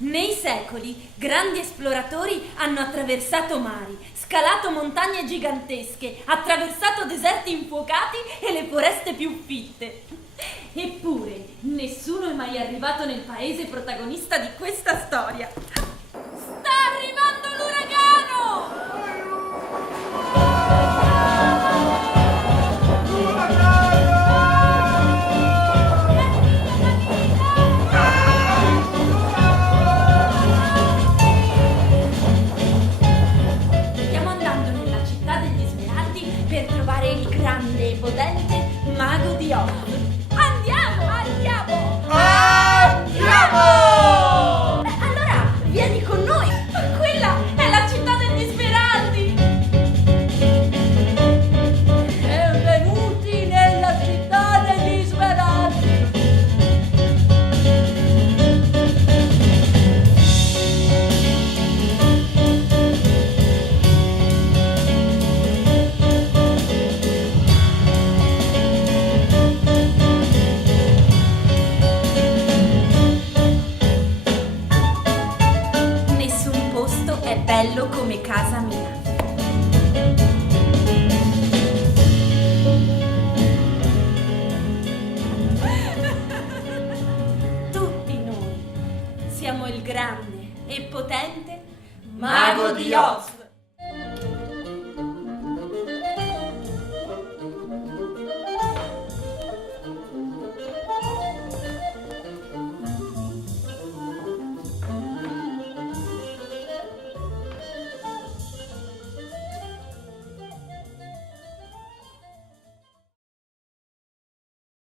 Nei secoli, grandi esploratori hanno attraversato mari, scalato montagne gigantesche, attraversato deserti infuocati e le foreste più fitte. Eppure, nessuno è mai arrivato nel paese protagonista di questa storia. Sta arrivando l'uragano! Stiamo andando nella città degli Smeraldi per trovare il grande e potente mago di Oz. Andiamo! Allora, vieni con noi! Quella è la città degli Smeraldi! Benvenuti nella città degli Smeraldi. Nessun posto è bello come casa mia. Tutti noi siamo il grande e potente Mago di Oz.